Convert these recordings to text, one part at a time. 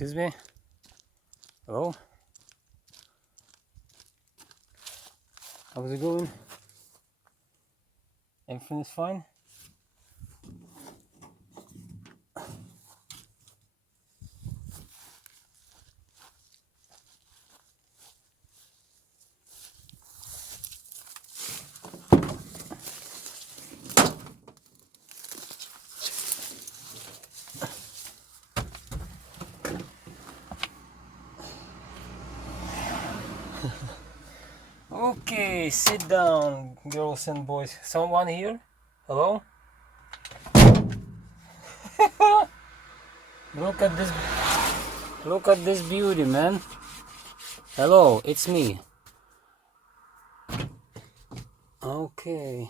Excuse me? Hello? How's it going? Everything is fine? Okay, sit down, girls and boys. Someone here? Hello? Look at this beauty, man. Hello, it's me. Okay.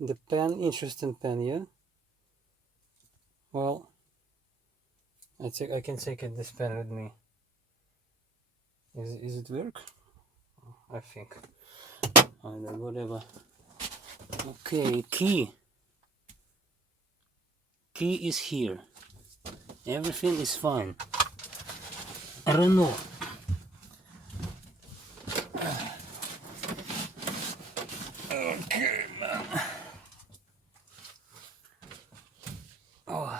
The pen, interesting pen, yeah? Well, I can take this pen with me. Is it work? I think. Whatever. Okay, key. Key is here. Everything is fine. I don't know. Okay, man. Oh.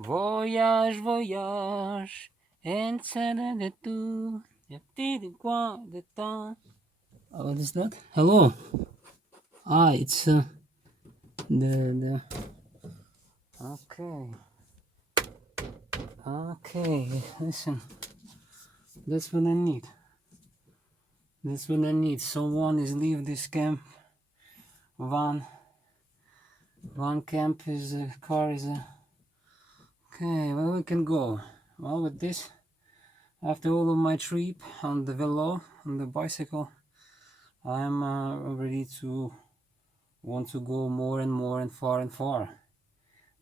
Voyage, voyage, and de tout. What is that? Hello. It's the. Okay. Listen. That's what I need. That's what I need. Someone is leave this camp. One camp is a car is a. Okay, well we can go. Well, with this, after all of my trip on the velo, on the bicycle, I'm ready to want to go more and more and far and far.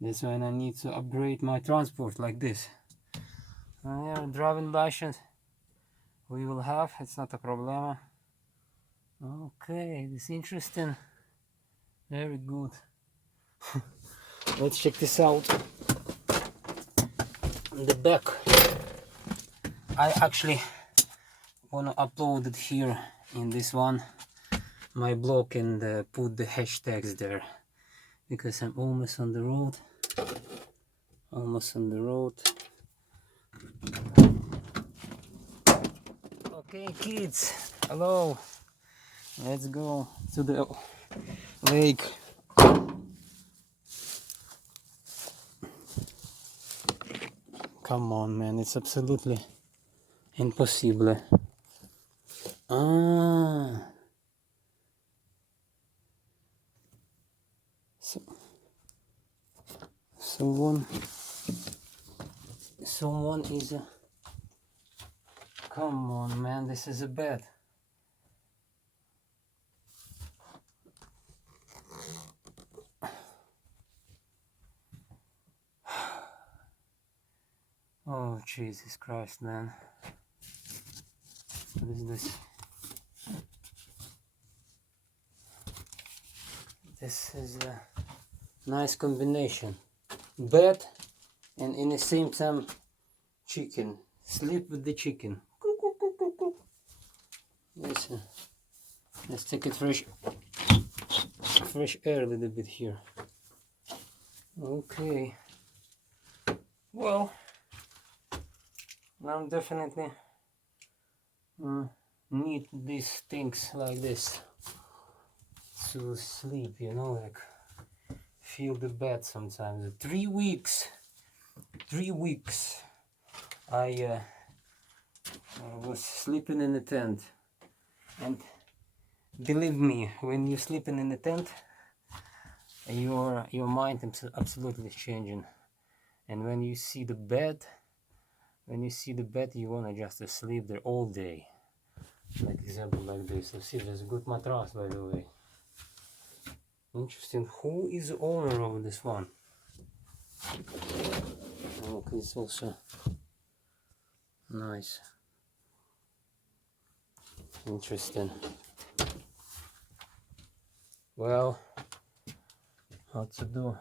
That's when I need to upgrade my transport like this. Yeah, driving license we will have, it's not a problem. Okay, this is interesting. Very good. Let's check this out. The back, I actually wanna upload it here in this one, my blog, and put the hashtags there, because I'm almost on the road. Okay, kids, hello. Let's go to the lake. Come on, man, it's absolutely impossible. Someone is come on, man, this is a bed. Oh, Jesus Christ, man. What is this? This is a nice combination. Bed and in the same time chicken. Sleep with the chicken. Listen. Let's take it fresh air a little bit here. Okay. Well, I'm definitely need these things like this to sleep, you know, like feel the bed sometimes. 3 weeks I was sleeping in the tent, and believe me, when you're sleeping in the tent, your mind is absolutely changing. And when you see the bed, you want to just sleep there all day. Like example like this. So see, there's a good mattress, by the way. Interesting. Who is the owner of this one? Okay, it's also nice. Interesting. Well, what to do.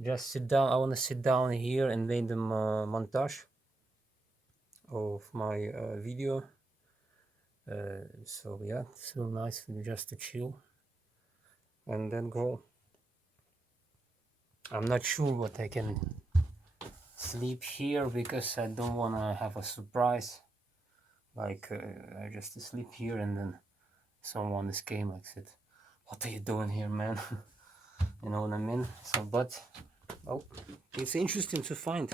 Just sit down. I want to sit down here and make them montage of my video. So yeah, it's real nice just to chill and then go. I'm not sure what I can sleep here because I don't want to have a surprise. Like I just sleep here and then someone is came like said, "What are you doing here, man?" You know what I mean? So, but oh, it's interesting to find.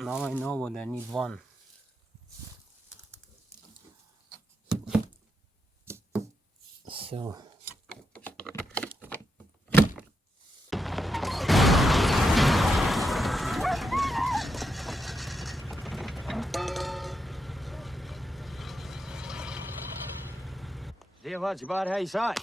Now I know what I need one. So. Det var bara hej sai.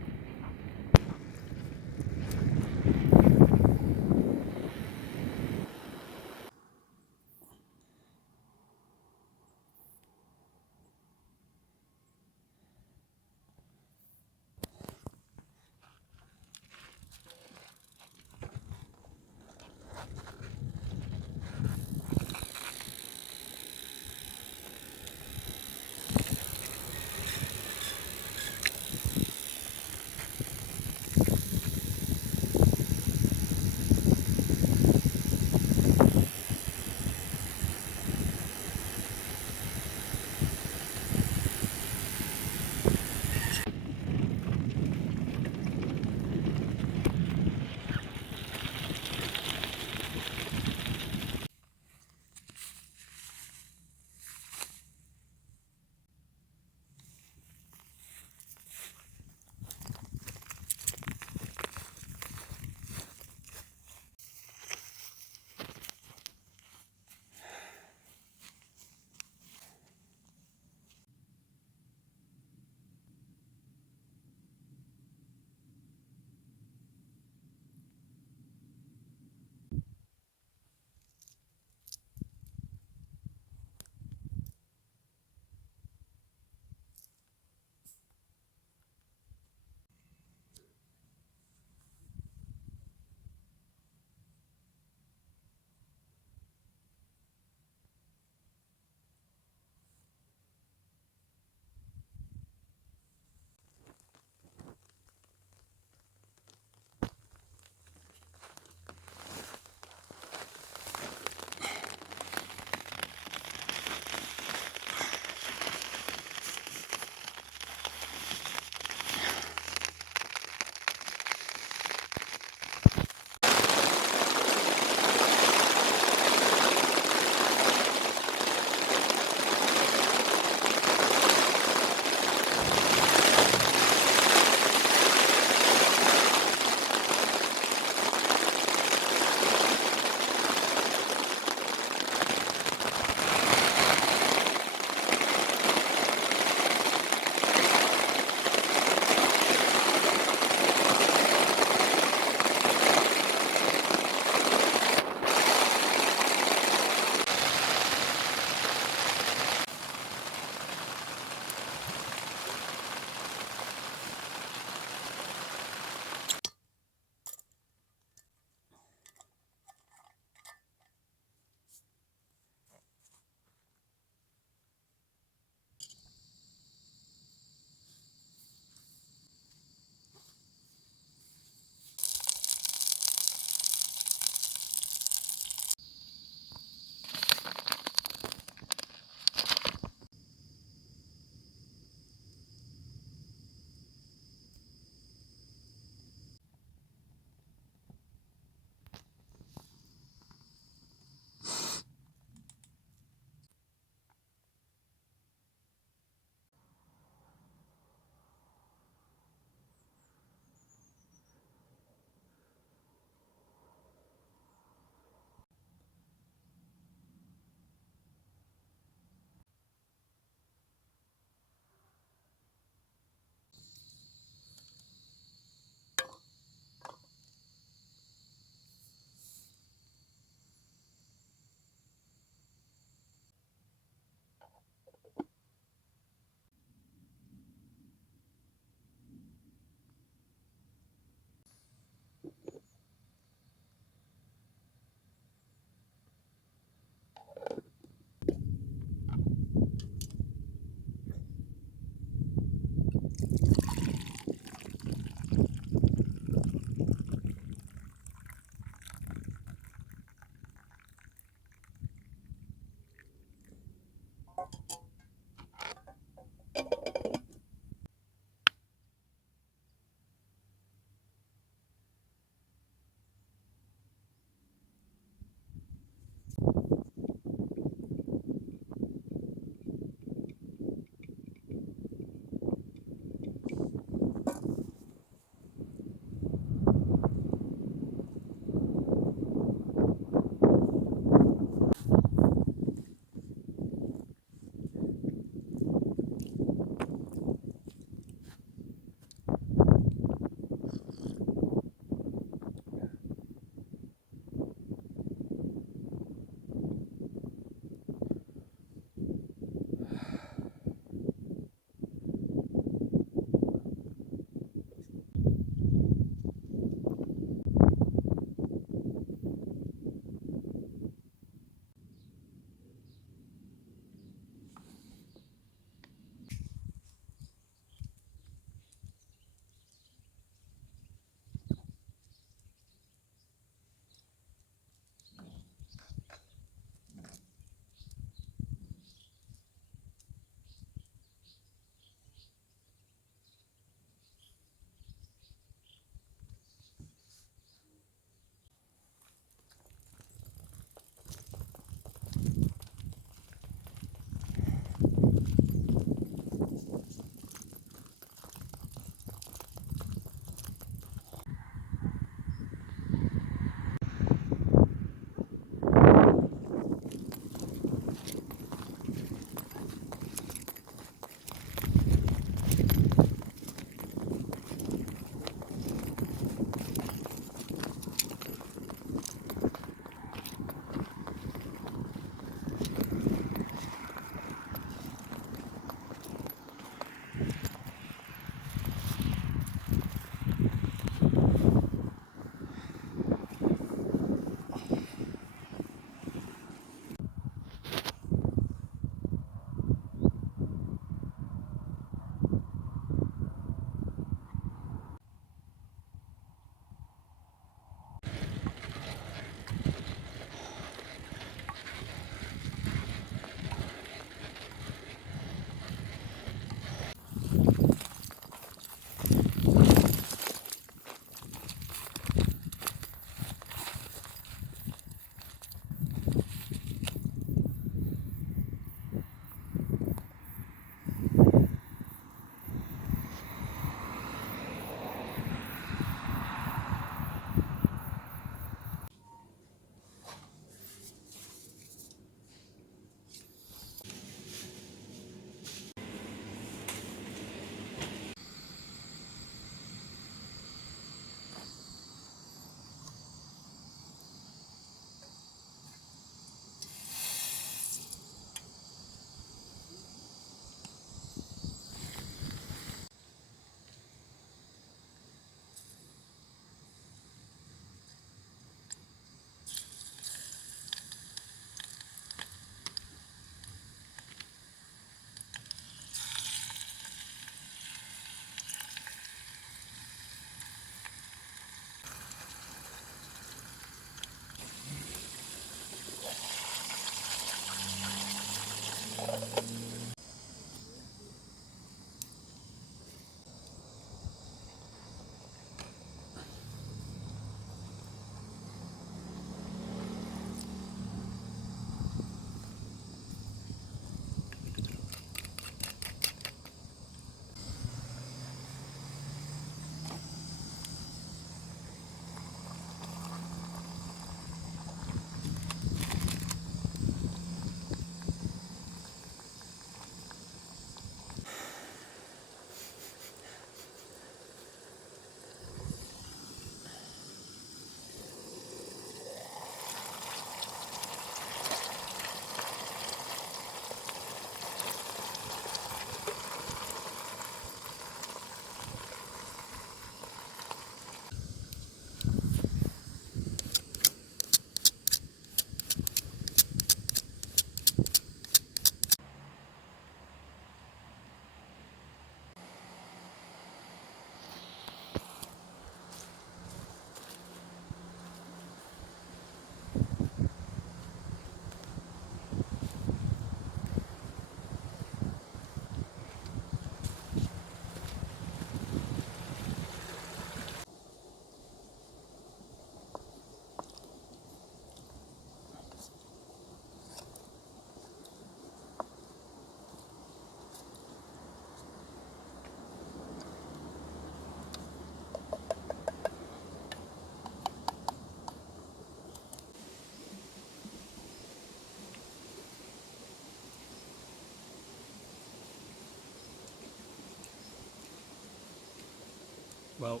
Well,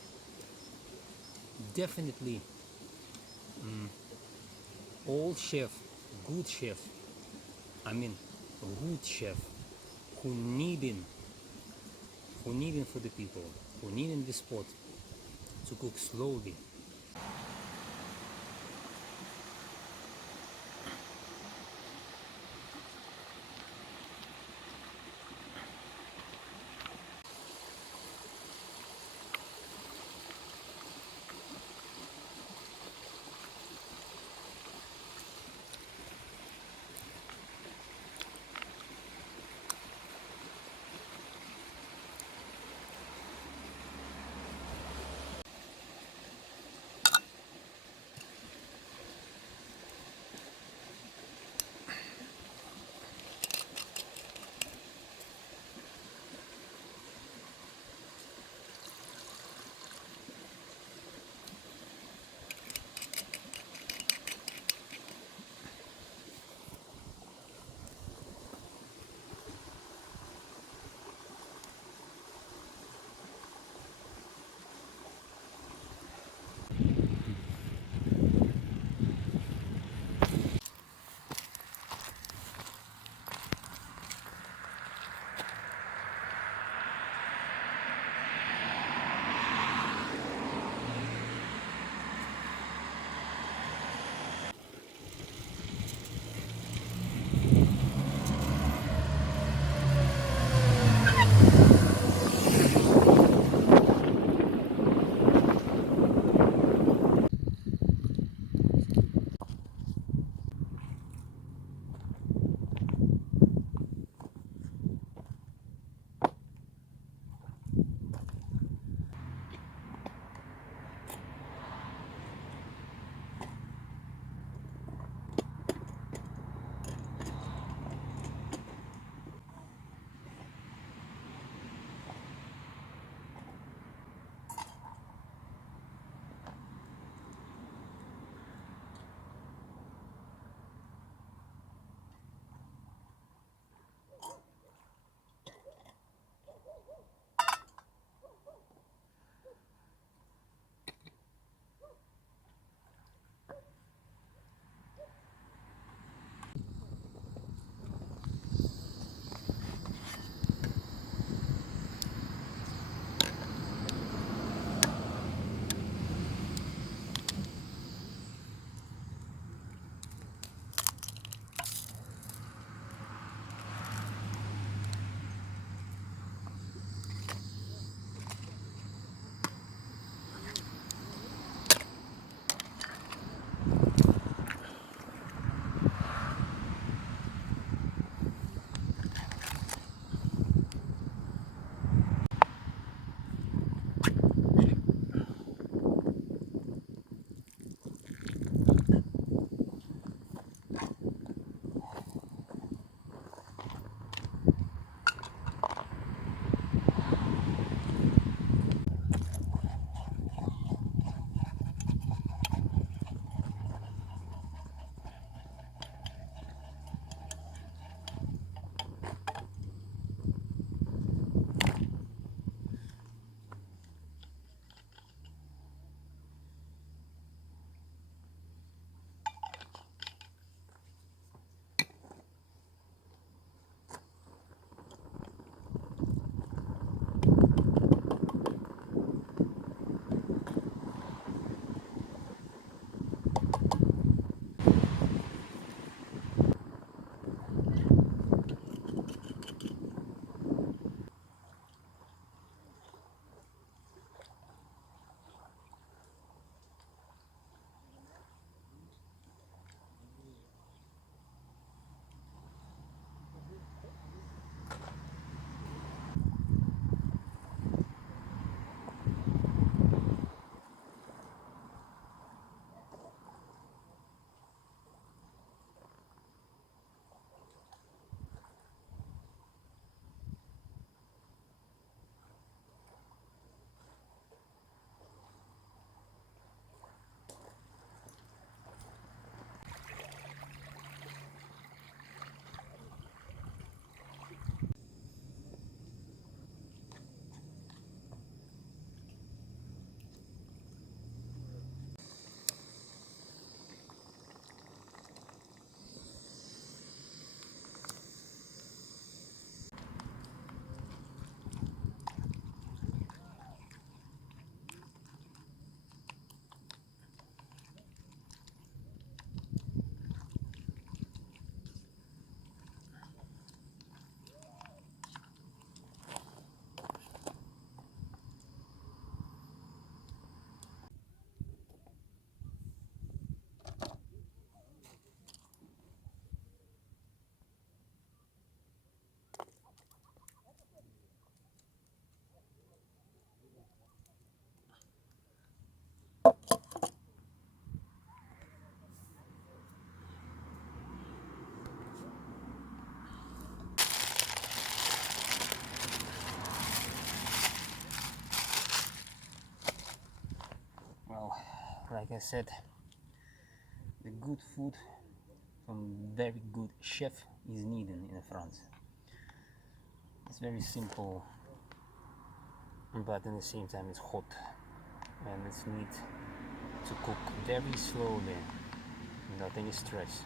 definitely, all chef, good chef, I mean, good chef, who needing, who needing for the people, who needing the spot to cook slowly. Well, like I said, the good food from very good chef is needed in France. It's very simple, but at the same time it's hot, and it's need to cook very slowly without any stress.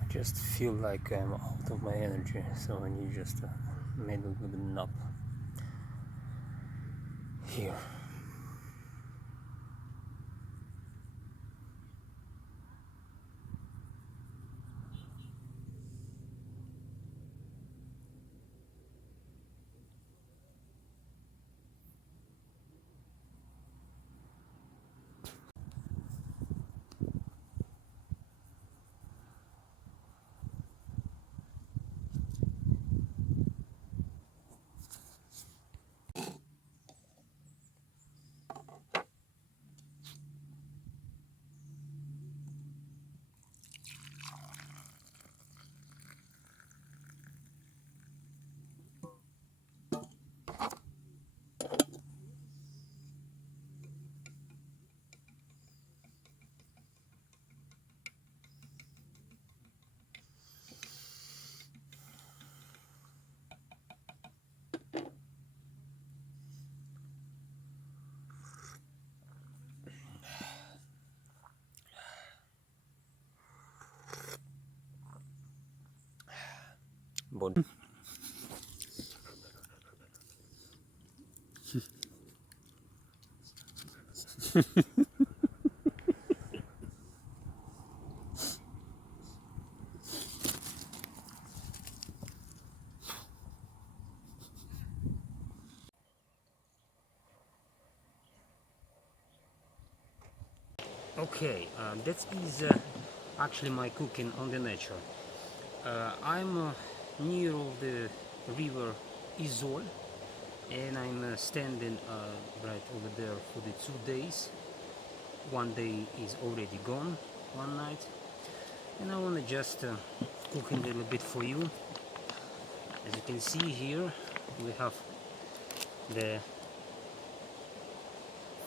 I just feel like I'm out of my energy, so I need just a little bit of nap here. But okay, that is actually my cooking on the nature. I'm near of the river Isol, and I'm standing right over there for the 2 days. One day is already gone, one night, and I want to just cook a little bit for you. As you can see here, we have the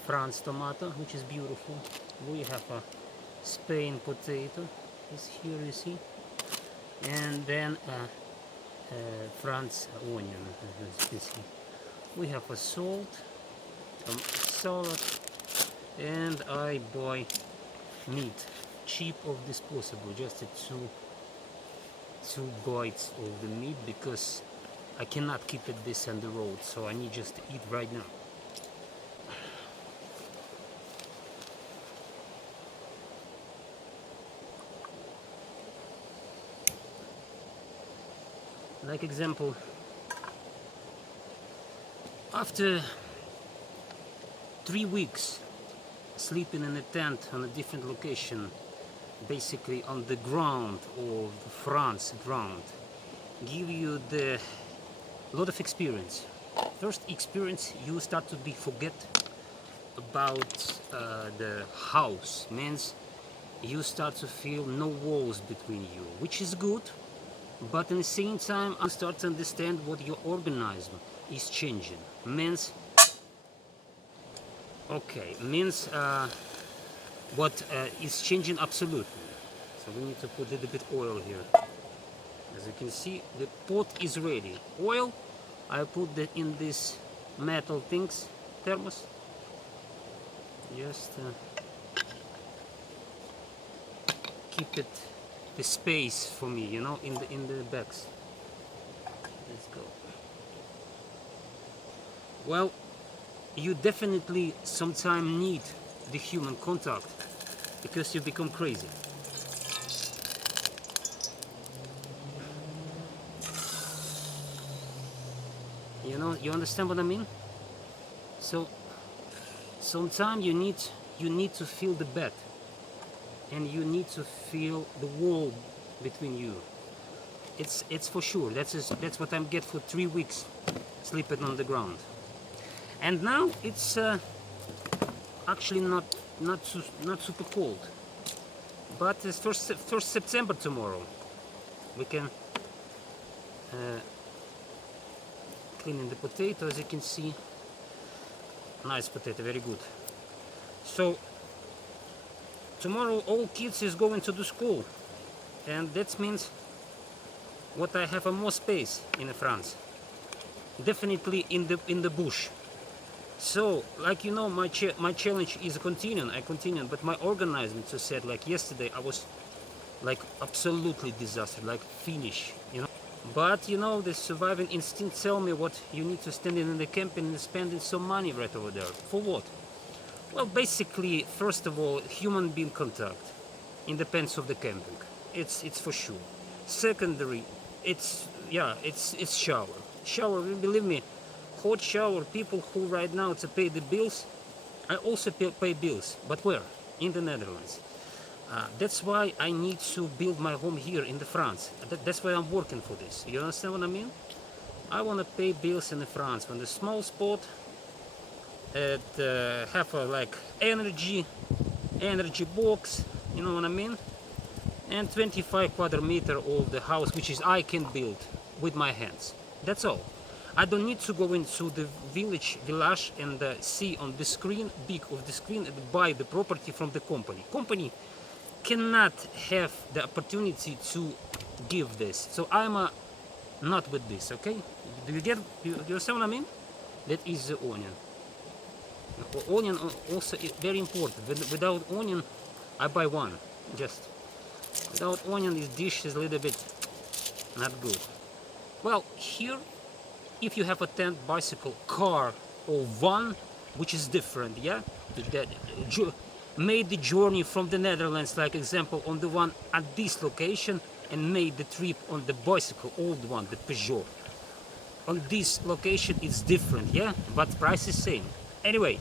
France tomato, which is beautiful. We have a Spain potato, is here you see, and then France onion, as you can see. We have a salt, some salad, and I buy meat, cheap of this possible, just two bites of the meat, because I cannot keep it this on the road, so I need just to eat right now. Like example, after 3 weeks sleeping in a tent on a different location, basically on the ground of the France ground, give you the lot of experience. First experience, you start to be forget about the house, means you start to feel no walls between you, which is good, but at the same time you start to understand what your organism is changing, means what is changing absolutely. So we need to put a little bit oil here. As you can see, the pot is ready. Oil, I put that in this metal things, thermos. Just keep it the space for me, you know, in the bags. Let's go. Well, you definitely sometimes need the human contact, because you become crazy. You know, you understand what I mean? So sometimes you need to feel the bed. and you need to feel the wall between you. It's for sure. That's what I'm get for 3 weeks sleeping on the ground. And now it's actually not super cold, but it's first September tomorrow. We can cleaning the potato, as you can see. Nice potato, very good. So tomorrow all kids is going to the school, and that means what I have a more space in France, definitely in the bush. So, like you know, my challenge is continuing. I continue, but my organizing, so said, like yesterday, I was like absolutely disaster, like finish, you know. But you know, the surviving instinct tell me what you need to stand in the camping and spending some money right over there. For what? Well, basically, first of all, human being contact, independence of the camping. It's for sure. Secondary, it's shower. Shower, believe me, hot shower. People who right now to pay the bills, I also pay bills. But where? In the Netherlands. That's why I need to build my home here in the France. That's why I'm working for this. You understand what I mean? I want to pay bills in the France. When the small spot, have a like energy box. You know what I mean? And 25 quadrat meter of the house, which is I can build with my hands. That's all. I don't need to go into the village and see on the screen, big of the screen, and buy the property from the company. Company cannot have the opportunity to give this. So I'm not with this, okay? Do you understand what I mean? That is the onion. Onion also is very important. Without onion, I buy one. Just without onion, this dish is a little bit not good. Well, here, if you have a tent, bicycle, car, or van, which is different, yeah? Made the journey from the Netherlands, like example, on the one at this location, and made the trip on the bicycle, old one, the Peugeot. On this location, it's different, yeah? But price is same. Anyway,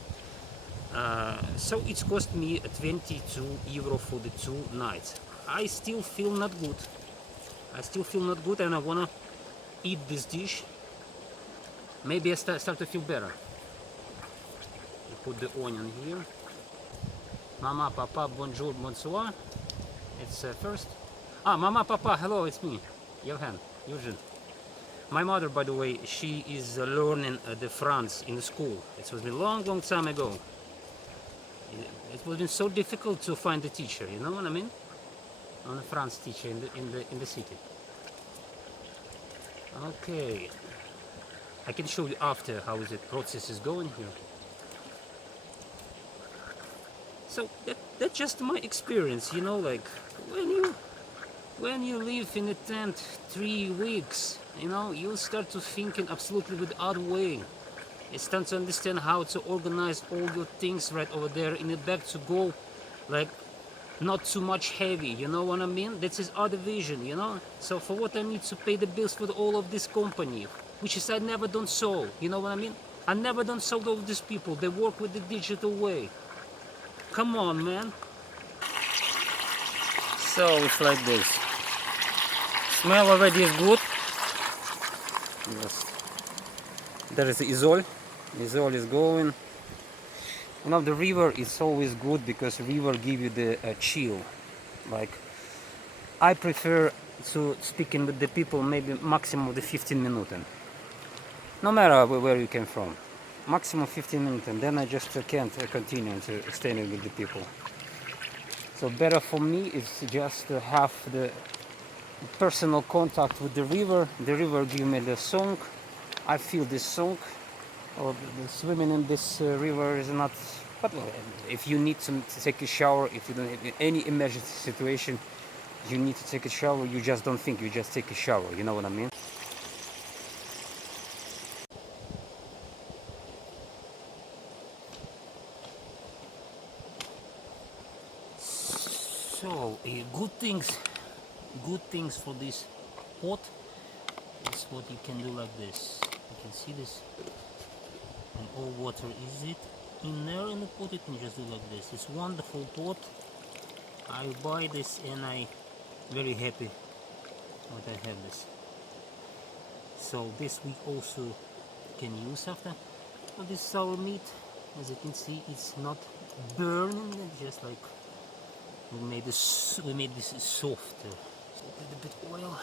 so it's cost me 22 euro for the 2 nights. I still feel not good. And I wanna eat this dish. Maybe I start to feel better. I put the onion here. Mama, papa, bonjour, bonsoir. It's first. Mama, papa, hello, it's me, Eugene. My mother, by the way, she is learning the France in the school. It was a long time ago. It was been so difficult to find a teacher. You know what I mean? On a France teacher in the city. Okay, I can show you after how the process is going here. So that's just my experience, you know, like when you live in a tent 3 weeks, you know, you start to thinking absolutely with other way. You start to understand how to organize all your things right over there in the back to go, like not too much heavy, you know what I mean? That's his other vision, you know? So for what I need to pay the bills for all of this company, which is I never done so, you know what I mean? I never done so all of these people, they work with the digital way. Come on, man. So it's like this. Smell already is good. Yes. There is Isol. Isol is going. You know, the river is always good because river give you the chill. Like, I prefer to speaking with the people maybe maximum the 15 minutes. No matter where you came from. Maximum 15 minutes, and then I just can't continue to staying with the people. So better for me is just to have the personal contact with the river. The river give me the song. I feel this song. Or the swimming in this river is not. But if you need to take a shower, if you don't have any emergency situation, you need to take a shower. You just don't think. You just take a shower. You know what I mean? So good things for this pot is what you can do like this. You can see this, and all water is it in there in the pot. You can just do like this. It's wonderful pot. I buy this and I very happy what I have this. So this we also can use after. Well, this sour meat, as you can see, it's not burning, it's just like we made this softer. So a little bit oil.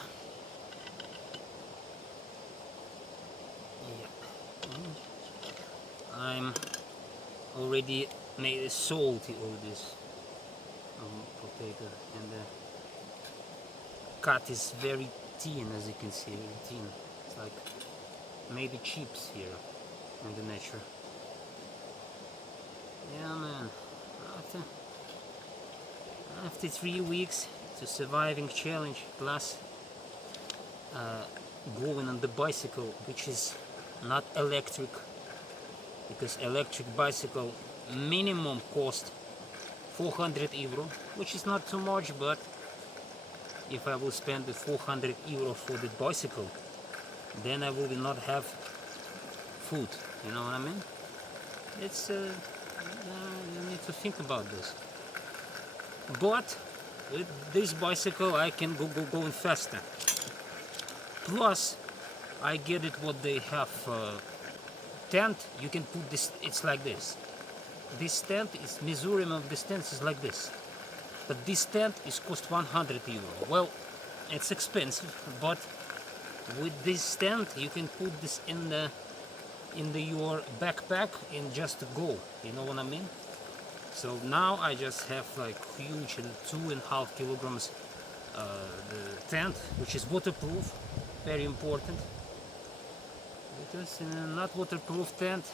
Yeah. And I'm already made it salty all this potato, and the cut is very thin, as you can see, very thin. It's like made the chips here in the nature. Yeah, man. After 3 weeks, it's a surviving challenge plus going on the bicycle, which is not electric, because electric bicycle minimum cost 400 euro, which is not too much, but if I will spend the 400 euro for the bicycle, then I will not have food, you know what I mean? It's you need to think about this. But with this bicycle I can going faster. Plus I get it what they have tent. You can put this, it's like this. This tent is measurement of distance is like this. But this tent is cost 100 euro. Well, it's expensive, but with this tent you can put this in your backpack and just go, you know what I mean? So now I just have like huge 2.5 kilograms the tent, which is waterproof, very important, because in a not waterproof tent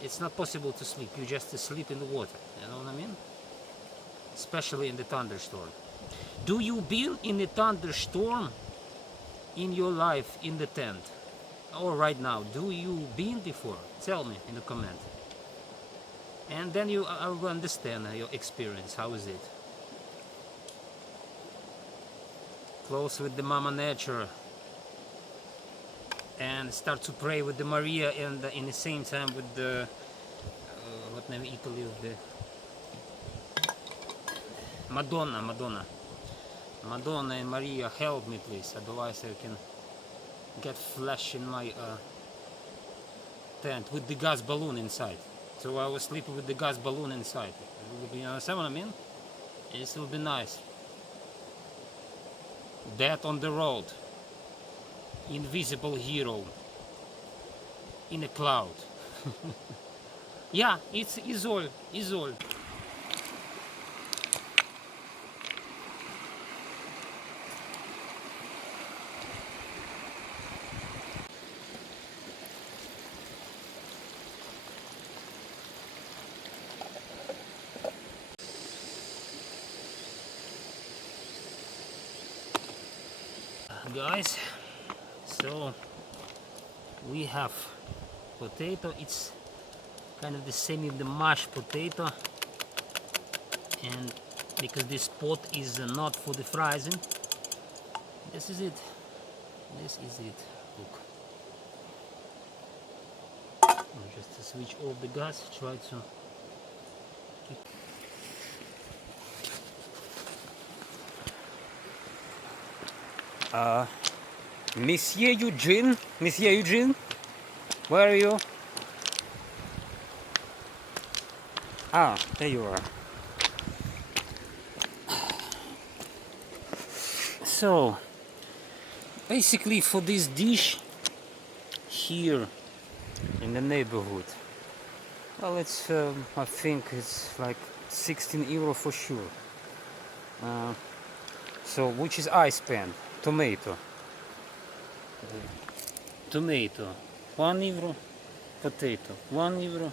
it's not possible to sleep. You just sleep in the water, you know what I mean? Especially in the thunderstorm. Do you been in a thunderstorm in your life in the tent? Or right now, do you been before? Tell me in the comment. And then I will understand your experience. How is it? Close with the Mama Nature. And start to pray with the Maria, and in the same time with the what name Italy of the Madonna and Maria, help me please, otherwise I can get flash in my tent with the gas balloon inside. So I was sleeping with the gas balloon inside. It will be, you understand what I mean? It will be nice. Death on the road. Invisible hero. In a cloud. Yeah, it's all. Guys, so we have potato. It's kind of the same with the mashed potato, and because this pot is not for the frying, this is it. Look, just to switch off the gas, try to keep. Monsieur Eugene, where are you? Ah, there you are. So, basically for this dish here in the neighborhood, well, it's I think it's like 16 euro for sure. So, which is I spend? Tomato, 1 euro, potato, 1 euro,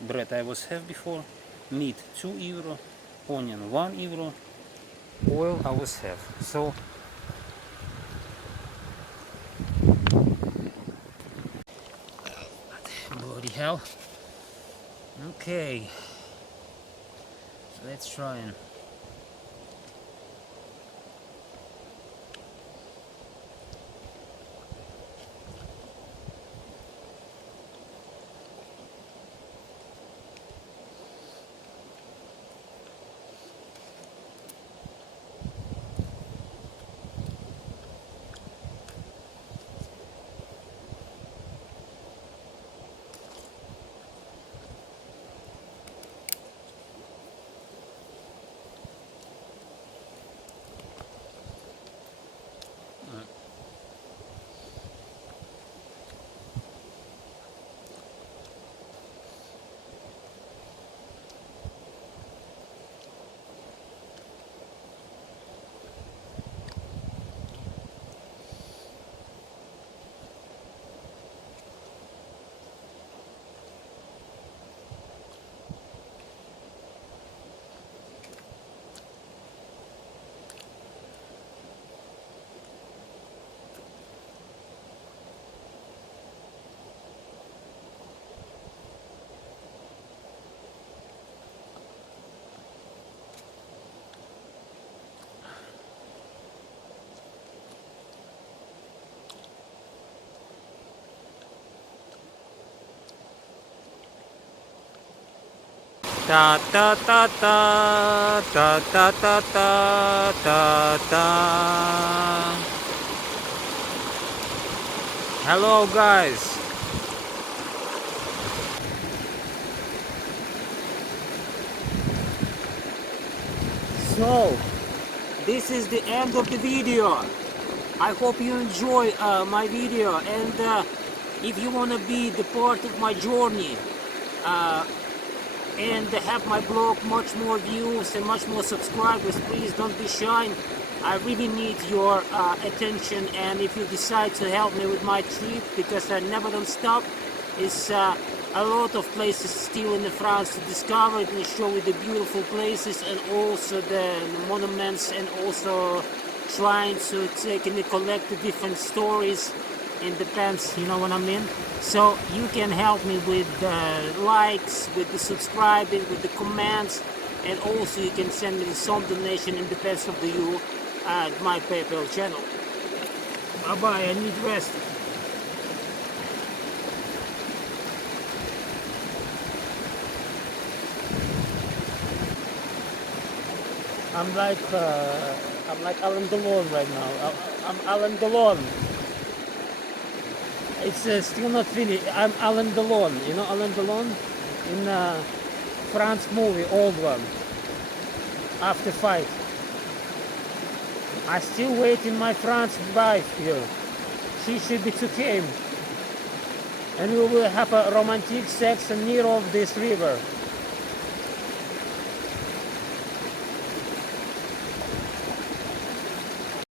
bread I was have before, meat 2 euro, onion 1 euro, oil I was have. So bloody hell. Okay, so let's try and Ta ta ta ta ta ta ta ta ta ta. Hello guys. So this is the end of the video. I hope you enjoy my video, and if you want to be the part of my journey and have my blog much more views and much more subscribers, please don't be shy. I really need your attention, and if you decide to help me with my trip, because I never don't stop, it's a lot of places still in France to discover. It will show you the beautiful places and also the monuments, and also trying to take and collect the different stories. It depends, you know what I mean? So you can help me with the likes, with the subscribing, with the comments, and also you can send me some donation. It depends of you at my PayPal channel. Bye bye, I need rest. I'm like Alan Delon right now. I'm Alan Delon. It's still not finished. I'm Alan Delon. You know Alan Delon in France movie, old one. After fight. I still waiting my France wife here. She should be to came, and we will have a romantic sex near of this river.